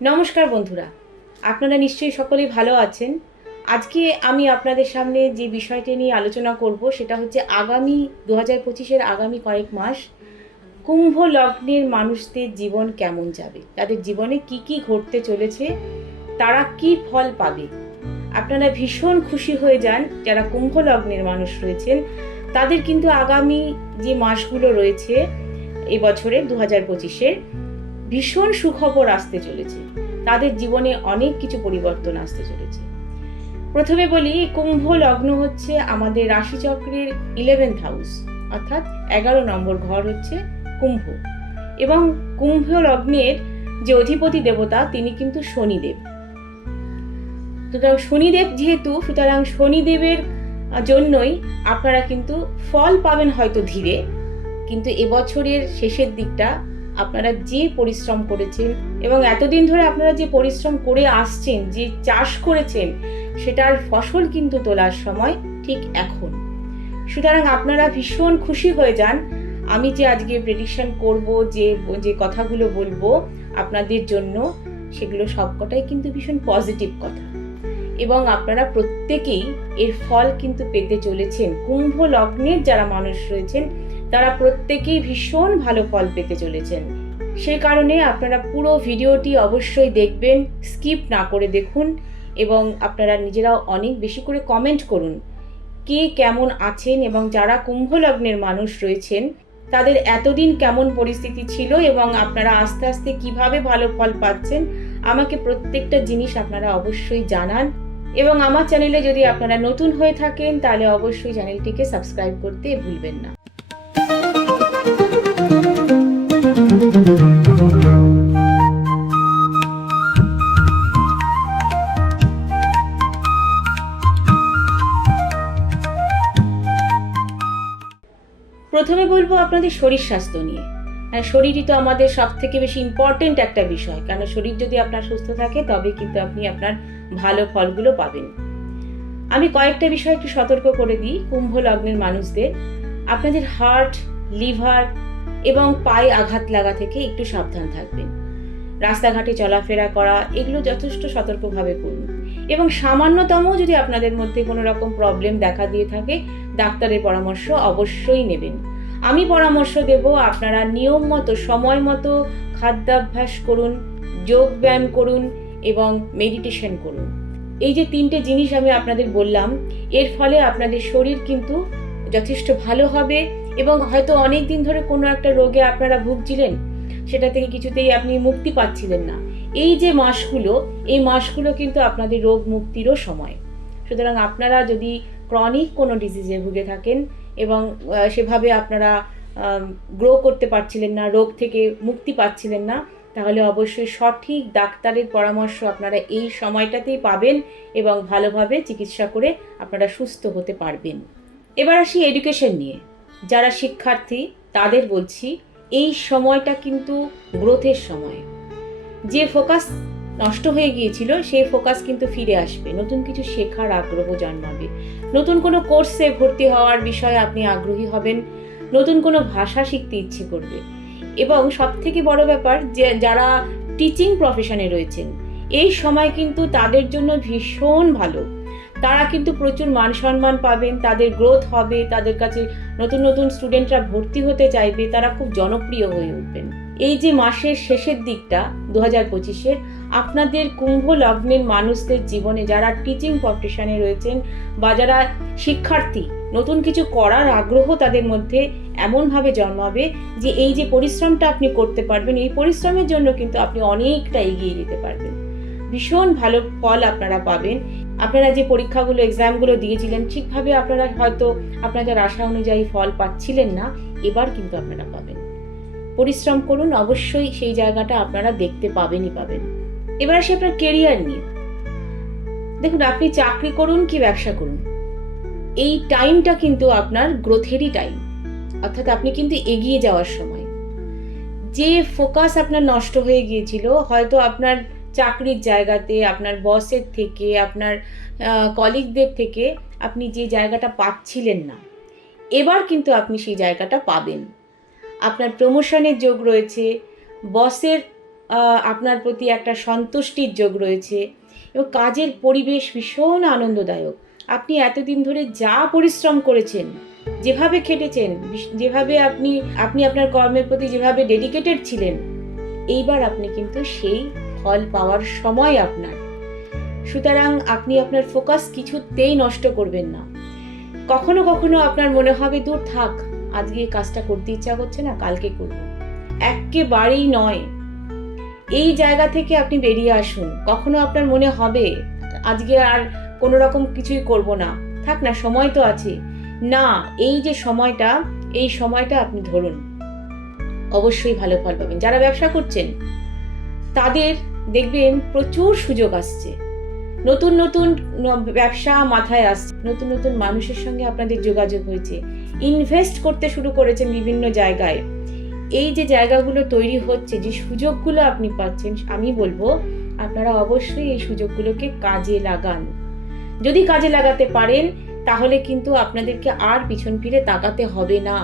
নমস্কার বন্ধুরা, আপনারা নিশ্চয়ই সকলেই ভালো আছেন। আজকে আমি আপনাদের সামনে যে বিষয়টি নিয়ে আলোচনা করব সেটা হচ্ছে আগামী 2025-এর আগামী কয়েক মাস কুম্ভ লগ্নের মানুষদের জীবন কেমন যাবে, তাদের জীবনে কি কি ঘটতে চলেছে, তারা কি ফল পাবে। আপনারা ভীষণ খুশি হয়ে যান যারা কুম্ভ লগ্নের মানুষ রয়েছেন, তাদের কিন্তু আগামী যে মাসগুলো রয়েছে এই বছরের 2025-এর ভীষণ সুখবর আসতে চলেছে। তাদের জীবনে অনেক কিছু পরিবর্তন আসতে চলেছে। প্রথমে বলি, কুম্ভ লগ্ন হচ্ছে আমাদের রাশিচক্রের 11th হাউস, অর্থাৎ 11 নম্বর ঘর হচ্ছে কুম্ভ। এবং কুম্ভ লগ্নের যে অধিপতি দেবতা তিনি কিন্তু শনিদেব। সুতরাং শনিদেব যেহেতু, সুতরাং শনিদেবের জন্যই আপনারা কিন্তু ফল পাবেন হয়তো ধীরে, কিন্তু এবছরের শেষের দিকটা আপনারা যে পরিশ্রম করেছেন এবং এতদিন ধরে আপনারা যে পরিশ্রম করে আসছেন, যে চাষ করেছেন, সেটার ফসল কিন্তু তোলার সময় ঠিক এখন। সুতরাং আপনারা ভীষণ খুশি হয়ে যান। আমি যে আজকে প্রেডিকশন করব, যে কথাগুলো বলবো আপনাদের জন্য, সেগুলো সবকটাই কিন্তু ভীষণ পজিটিভ কথা এবং আপনারা প্রত্যেকেই এর ফল কিন্তু পেতে চলেছেন। কুম্ভ লগ্নের যারা মানুষ রয়েছেন তারা প্রত্যেকেই ভীষণ ভালো ফল পেতে চলেছেন। সেই কারণে আপনারা পুরো ভিডিওটি অবশ্যই দেখবেন, স্কিপ না করে দেখুন এবং আপনারা নিজেরাও অনেক বেশি করে কমেন্ট করুন কে কেমন আছেন এবং যারা কুম্ভ লগ্নের মানুষ রয়েছেন তাদের এতদিন কেমন পরিস্থিতি ছিল এবং আপনারা আস্তে আস্তে কিভাবে ভালো ফল পাচ্ছেন। আমাকে প্রত্যেকটা জিনিস আপনারা অবশ্যই জানান এবং আমার চ্যানেলে যদি আপনারা নতুন হয়ে থাকেন তাহলে অবশ্যই চ্যানেলটিকে সাবস্ক্রাইব করতে ভুলবেন না। প্রথমে বলবো আপনাদের শরীর স্বাস্থ্য নিয়ে। শরীরই তো আমাদের সব থেকে বেশি ইম্পর্টেন্ট একটা বিষয়, কারণ শরীর যদি আপনার সুস্থ থাকে তবে কিন্তু আপনি আপনার ভালো ফলগুলো পাবেন। আমি কয়েকটা বিষয় একটু সতর্ক করে দিই কুম্ভ লগ্নের মানুষদের। আপনাদের হার্ট, লিভার এবং পায়ে আঘাত লাগা থেকে একটু সাবধান থাকবেন। রাস্তাঘাটে চলাফেরা করা এগুলো যথেষ্ট সতর্কভাবে করুন এবং সামান্যতম যদি আপনাদের মধ্যে কোনো রকম প্রবলেম দেখা দিয়ে থাকে ডাক্তারের পরামর্শ অবশ্যই নেবেন। আমি পরামর্শ দেব আপনারা নিয়ম মতো, সময় মতো খাদ্যাভ্যাস করুন, যোগ ব্যায়াম করুন এবং মেডিটেশন করুন। এই যে তিনটে জিনিস আমি আপনাদের বললাম, এর ফলে আপনাদের শরীর কিন্তু যথেষ্ট ভালো হবে এবং হয়তো অনেক দিন ধরে কোনো একটা রোগে আপনারা ভুগছিলেন, সেটা থেকে কিছুতেই আপনি মুক্তি পাচ্ছিলেন না। এই যে মাসগুলো, এই মাসগুলো কিন্তু আপনাদের রোগ মুক্তিরও সময়। সুতরাং আপনারা যদি ক্রনিক কোনো ডিজিজে ভুগে থাকেন এবং সেভাবে আপনারা গ্রো করতে পারছিলেন না, রোগ থেকে মুক্তি পাচ্ছিলেন না, তাহলে অবশ্যই সঠিক ডাক্তারের পরামর্শ আপনারা এই সময়টাতেই পাবেন এবং ভালোভাবে চিকিৎসা করে আপনারা সুস্থ হতে পারবেন। এবার আসি এডুকেশন নিয়ে। যারা শিক্ষার্থী তাদের বলছি, এই সময়টা কিন্তু গ্রোথের সময়। যে ফোকাস নষ্ট হয়ে গিয়েছিল সেই ফোকাস কিন্তু ফিরে আসবে, নতুন কিছু শেখার আগ্রহ জন্মাবে, নতুন কোনো কোর্সে ভর্তি হওয়ার বিষয়ে আপনি আগ্রহী হবেন, নতুন কোনো ভাষা শিখতে ইচ্ছে করবে এবং সবথেকে বড় ব্যাপার যে যারা টিচিং প্রফেশনে রয়েছেন এই সময় কিন্তু তাদের জন্য ভীষণ ভালো। তারা কিন্তু প্রচুর মান সম্মান পাবেন, তাদের গ্রোথ হবে, তাদের কাছে নতুন নতুন স্টুডেন্টরা ভর্তি হতে চাইবে, তারা খুব জনপ্রিয় হয়ে উঠবেন। এই যে মাসের শেষের দিকটা 2025-এর আপনাদের কুম্ভ লগ্নের মানুষদের জীবনে যারা টিচিং প্রফেশনে রয়েছেন বা যারা শিক্ষার্থী, নতুন কিছু করার আগ্রহ তাদের মধ্যে এমনভাবে জন্মাবে যে এই যে পরিশ্রমটা আপনি করতে পারবেন, এই পরিশ্রমের জন্য কিন্তু আপনি অনেকটা এগিয়ে যেতে পারবেন। ভীষণ ভালো ফল আপনারা পাবেন। আপনারা যে পরীক্ষাগুলো, এক্সামগুলো দিয়েছিলেন ঠিকভাবে আপনারা হয়তো আপনাদের আশা অনুযায়ী ফল পাচ্ছিলেন না, এবার কিন্তু আপনারা পাবেন। পরিশ্রম করুন, অবশ্যই সেই জায়গাটা আপনারা দেখতে পাবেনই পাবেন। এবার আসি আপনার কেরিয়ার নিয়ে। দেখুন, আপনি চাকরি করুন কি ব্যবসা করুন, এই টাইমটা কিন্তু আপনার গ্রোথেরই টাইম, অর্থাৎ আপনি কিন্তু এগিয়ে যাওয়ার সময়। যে ফোকাস আপনার নষ্ট হয়ে গিয়েছিল, হয়তো আপনার চাকরির জায়গাতে আপনার বসের থেকে, আপনার কলিগদের থেকে আপনি যে জায়গাটা পাচ্ছিলেন না, এবার কিন্তু আপনি সেই জায়গাটা পাবেন। আপনার প্রমোশনের যোগ রয়েছে, বসের আপনার প্রতি একটা সন্তুষ্টির যোগ রয়েছে এবং কাজের পরিবেশ ভীষণ আনন্দদায়ক। আপনি এতদিন ধরে যা পরিশ্রম করেছেন, যেভাবে খেটেছেন, যেভাবে আপনি আপনার কর্মের প্রতি যেভাবে ডেডিকেটেড ছিলেন, এইবার আপনি কিন্তু সেই ফল পাওয়ার সময় আপনার। সুতরাং আপনি আপনার ফোকাস কিছুতেই নষ্ট করবেন না। কখনো কখনো আপনার মনে হবে দূর থাক, আজকে কাজটা করতে ইচ্ছা করছে না, কালকে করব। একেবারেই নয়। এই জায়গা থেকে আপনি বেরিয়ে আসুন। কখনো আপনার মনে হবে আজকে আর কোনো রকম কিছুই করব না, থাক না, সময় তো আছে। না, এই যে সময়টা, এই সময়টা আপনি ধরুন, অবশ্যই ভালো ফল পাবেন। যারা ব্যবসা করছেন তাদের দেখবেন প্রচুর সুযোগ আসছে, নতুন নতুন ব্যবসা মাথায় আসছে, নতুন নতুন মানুষের সঙ্গে আপনাদের যোগাযোগ হয়েছে, ইনভেস্ট করতে শুরু করেছেন বিভিন্ন জায়গায়। এই যে জায়গাগুলো তৈরি হচ্ছে, যে সুযোগগুলো আপনি পাচ্ছেন, আমি বলবো আপনারা অবশ্যই এই সুযোগগুলোকে কাজে লাগান। যদি কাজে লাগাতে পারেন তাহলে কিন্তু আপনাদেরকে আর পিছন ফিরে তাকাতে হবে না।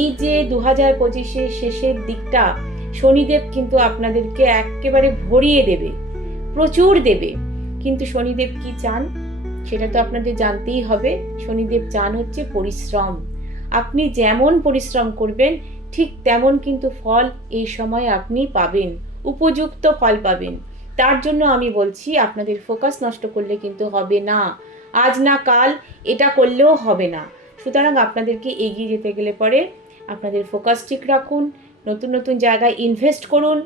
এই যে 2025-এর শেষের দিকটা শনিদেব কিন্তু আপনাদেরকে একেবারে ভরিয়ে দেবে, প্রচুর দেবে। কিন্তু শনিদেব কি চান সেটা তো আপনাদের জানতেই হবে। শনিদেব চান হচ্ছে পরিশ্রম। আপনি যেমন পরিশ্রম করবেন ঠিক তেমন কিন্তু ফল এই সময় আপনি পাবেন, উপযুক্ত ফল পাবেন। তার জন্য আমি বলছি আপনাদের ফোকাস নষ্ট করলে কিন্তু হবে না, আজ না কাল এটা করলেও হবে না। সুতরাং আপনাদেরকে এগিয়ে যেতে গেলে পরে আপনাদের ফোকাস ঠিক রাখুন, নতুন নতুন জায়গায় ইনভেস্ট করুন,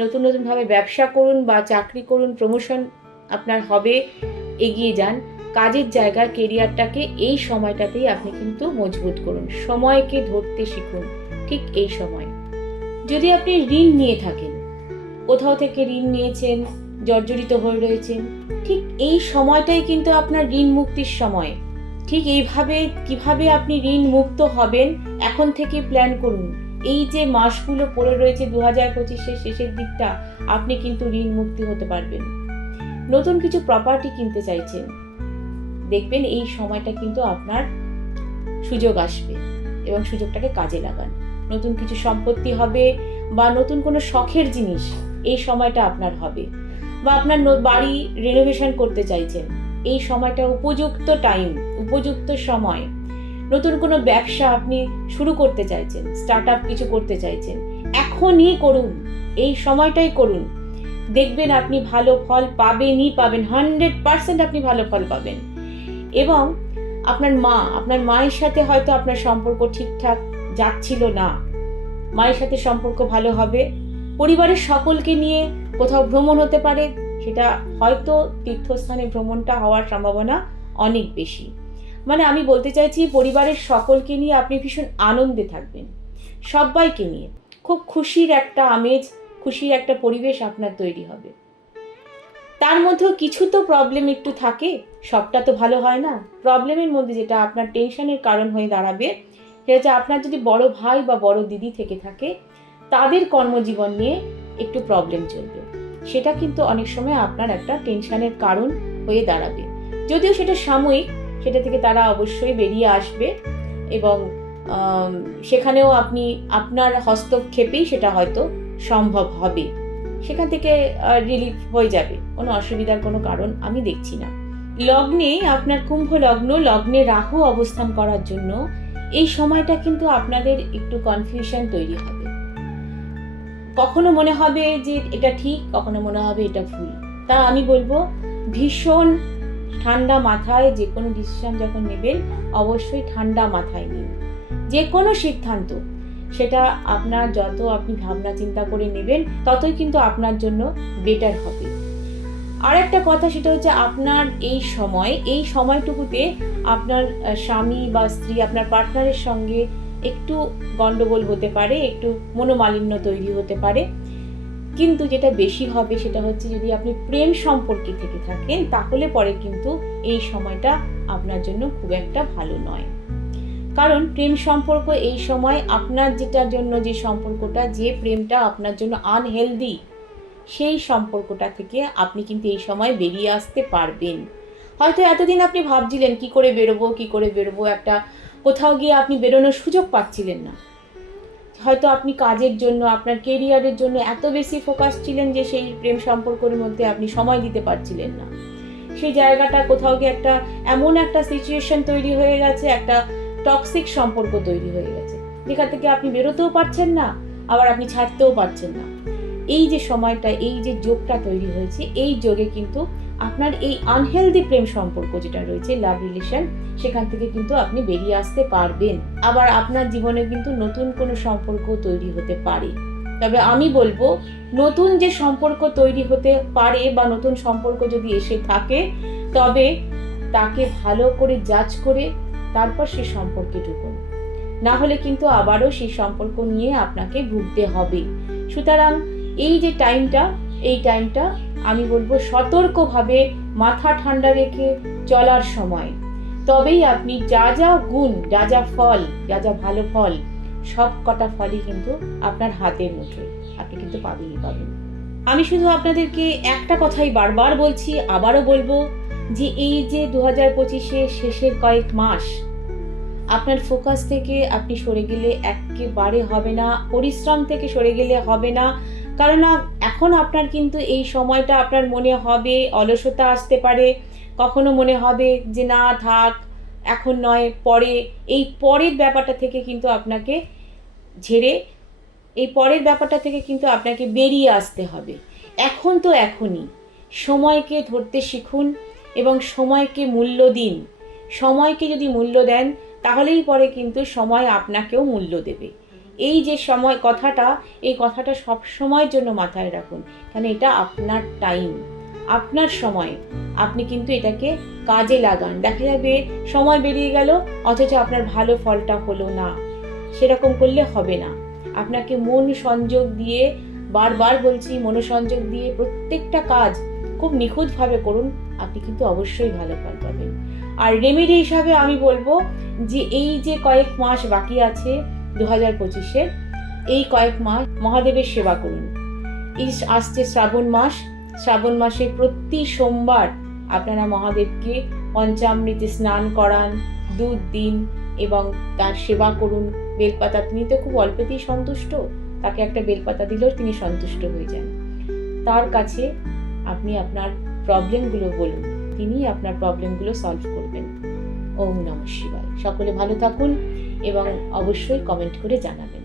নতুন নতুনভাবে ব্যবসা করুন বা চাকরি করুন, প্রমোশন আপনার হবে, এগিয়ে যান। কাজের জায়গার কেরিয়ারটাকে এই সময়টাতেই আপনি কিন্তু মজবুত করুন। সময়কে ধরতে শিখুন ঠিক এই সময়। যদি আপনি ঋণ নিয়ে থাকেন, কোথাও থেকে ঋণ নিয়েছেন, জর্জরিত হয়ে রয়েছেন, ঠিক এই সময়টাই কিন্তু আপনার ঋণ মুক্তির সময়। ঠিক এইভাবে কিভাবে আপনি ঋণ মুক্ত হবেন এখন থেকে প্ল্যান করুন। এই যে মাসগুলো পড়ে রয়েছে 2025-এর শেষের দিকটা, আপনি কিন্তু ঋণ মুক্তি হতে পারবেন। নতুন কিছু প্রপার্টি কিনতে চাইছেন, দেখবেন এই সময়টা কিন্তু আপনার সুযোগ আসবে এবং সুযোগটাকে কাজে লাগান। নতুন কিছু সম্পত্তি হবে বা নতুন কোনো শখের জিনিস এই সময়টা আপনার হবে, বা আপনার বাড়ি রেনোভেশন করতে চাইছেন, এই সময়টা উপযুক্ত টাইম, উপযুক্ত সময়। নতুন কোনো ব্যবসা আপনি শুরু করতে চাইছেন, স্টার্ট আপ কিছু করতে চাইছেন, এখনই করুন, এই সময়টাই করুন। দেখবেন আপনি ভালো ফল পাবেনই পাবেন, 100% আপনি ভালো ফল পাবেন। এবং আপনার মায়ের সাথে হয়তো আপনার সম্পর্ক ঠিকঠাক যাচ্ছিল না, মায়ের সাথে সম্পর্ক ভালো হবে। পরিবারের সকলকে নিয়ে কোথাও ভ্রমণ হতে পারে, সেটা হয়তো তীর্থস্থানে ভ্রমণটা হওয়ার সম্ভাবনা অনেক বেশি। মানে আমি বলতে চাইছি পরিবারের সকলকে নিয়ে আপনি ভীষণ আনন্দে থাকবেন, সবাইকে নিয়ে খুব খুশির একটা আমেজ, খুশির একটা পরিবেশ আপনার তৈরি হবে। তার মধ্যেও কিছু তো প্রবলেম একটু থাকে, সবটা তো ভালো হয় না। প্রবলেমের মধ্যে যেটা আপনার টেনশনের কারণ হয়ে দাঁড়াবে সেটা হচ্ছে আপনার যদি বড় ভাই বা বড় দিদি থেকে থাকে, তাদের কর্মজীবন নিয়ে একটু প্রবলেম চলবে, সেটা কিন্তু অনেক সময় আপনার একটা টেনশনের কারণ হয়ে দাঁড়াবে। যদিও সেটা সাময়িক, সেটা থেকে তারা অবশ্যই বেরিয়ে আসবে এবং সেখানেও আপনার হস্তক্ষেপেই সেটা হয়তো সম্ভব হবে, সেখান থেকে রিলিফ হয়ে যাবে, কোনো অসুবিধার কোনো কারণ আমি দেখছি না। লগ্নে আপনার কুম্ভ লগ্নে রাহু অবস্থান করার জন্য এই সময়টা কিন্তু আপনাদের একটু কনফিউশন তৈরি হবে। কখনো মনে হবে যে এটা ঠিক, কখনো মনে হবে এটা ভুল। তা আমি বলবো ভীষণ ঠান্ডা মাথায় যে কোনো ডিসিশন যখন নেবেন অবশ্যই ঠান্ডা মাথায় নিন। যে কোনো সিদ্ধান্ত সেটা আপনার যত আপনি ভাবনা চিন্তা করে নেবেন ততই কিন্তু আপনার জন্য বেটার হবে। আর একটা কথা সেটা হচ্ছে আপনার এই সময়টুকুতে আপনার স্বামী বা স্ত্রী, আপনার পার্টনারের সঙ্গে একটু গন্ডগোল হতে পারে, একটু মনোমালিন্য তৈরি হতে পারে। কিন্তু যেটা বেশি হবে সেটা হচ্ছে যদি আপনি প্রেম সম্পর্কে থেকে থাকেন তাহলে পরে কিন্তু এই সময়টা আপনার জন্য খুব একটা ভালো নয়। কারণ প্রেম সম্পর্ক এই সময় আপনার যেটার জন্য যে সম্পর্কটা, যে প্রেমটা আপনার জন্য আনহেলদি, সেই সম্পর্কটা থেকে আপনি কিন্তু এই সময় বেরিয়ে আসতে পারবেন। হয়তো এতদিন আপনি ভাবছিলেন কি করে বেরোবো, একটা কোথাও গিয়ে আপনি বেরোনোর সুযোগ পাচ্ছিলেন না, হয়তো আপনি কাজের জন্য, আপনার কেরিয়ারের জন্য এত বেশি ফোকাস ছিলেন যে সেই প্রেম সম্পর্কের মধ্যে আপনি সময় দিতে পারছিলেন না। সেই জায়গাটা কোথাও গিয়ে একটা এমন একটা সিচুয়েশন তৈরি হয়ে গেছে, একটা টক্সিক সম্পর্ক তৈরি হয়ে গেছে, যেখান থেকে আপনি বেরোতেও পারছেন না, আবার আপনি ছাড়তেও পারছেন না। এই যে সময়টা, এই যে যোগটা তৈরি হয়েছে, এই যোগে কিন্তু আপনার এই আনহেলদি প্রেম সম্পর্ক যেটা রয়েছে, লাভ রিলেশন, সেখান থেকে কিন্তু আপনি বেরিয়ে আসতে পারবেন। আবার আপনার জীবনে কিন্তু নতুন কোনো সম্পর্ক তৈরি হতে পারে। তবে আমি বলবো, নতুন যে সম্পর্ক তৈরি হতে পারে বা নতুন সম্পর্ক যদি এসে থাকে, তবে তাকে ভালো করে জাজ করে তারপর সেই সম্পর্কে ঢুকুন। না হলে কিন্তু আবারও সেই সম্পর্ক নিয়ে আপনাকে ভুগতে হবে। সুতরাং এই যে টাইমটা, এই টাইমটা আমি বলবো সতর্কভাবে মাথা ঠান্ডা রেখে চলার সময়। তবেই আপনি যা যা গুণ, যা যা ফল, যা যা ভালো ফল, সব কটা ফলই কিন্তু আপনার হাতের মুঠোয় আপনি কিন্তু পাবেনই পাবেন। আমি শুধু আপনাদেরকে একটা কথাই বারবার বলছি, আবারও বলবো, যে এই যে 2025-এ শেষের কয়েক মাস আপনার ফোকাস থেকে আপনি সরে গেলে একেবারে হবে না, পরিশ্রম থেকে সরে গেলে হবে না। কারণ এখন আপনার কিন্তু এই সময়টা আপনার মনে হবে অলসতা আসতে পারে, কখনো মনে হবে যে না থাক, এখন নয়, পরে। এই পরের ব্যাপারটা থেকে কিন্তু আপনাকে ঝেড়ে, এই পরের ব্যাপারটা থেকে কিন্তু আপনাকে বেরিয়ে আসতে হবে। এখন তো এখনই সময়কে ধরতে শিখুন এবং সময়কে মূল্য দিন। সময়কে যদি মূল্য দেন, তাহলেই পরে কিন্তু সময় আপনাকেও মূল্য দেবে। এই যে সময় কথাটা, এই কথাটা সব সময়ের জন্য মাথায় রাখুন, কারণ এটা আপনার টাইম, আপনার সময়। আপনি কিন্তু এটাকে কাজে লাগান। দেখা যাবে সময় বেরিয়ে গেল, অথচ আপনার ভালো ফলটা হলো না। সেরকম করলে হবে না। আপনাকে মন সংযোগ দিয়ে, বারবার বলছি, মনোসংযোগ দিয়ে প্রত্যেকটা কাজ খুব নিখুঁতভাবে করুন, আপনি কিন্তু অবশ্যই ভালো ফল পাবেন। আর রেমেডি হিসাবে আমি বলবো যে এই যে কয়েক মাস বাকি আছে 2025-এর, এই কয়েক মাস মহাদেবের সেবা করুন। এই আসছে শ্রাবণ মাস, শ্রাবণ মাসে প্রতি সোমবার আপনারা মহাদেবকে পঞ্চামৃতে স্নান করান, দুধ দিন এবং তার সেবা করুন। বেলপাতা, তিনি তো খুব অল্পতেই সন্তুষ্ট, তাকে একটা বেলপাতা দিলেও তিনি সন্তুষ্ট হয়ে যান। তার কাছে আপনি আপনার প্রবলেমগুলো বলুন, তিনি আপনার প্রবলেমগুলো সলভ করবেন। ওম নমঃ শিবায়। সকলে ভালো থাকুন এবং অবশ্যই কমেন্ট করে জানাবেন।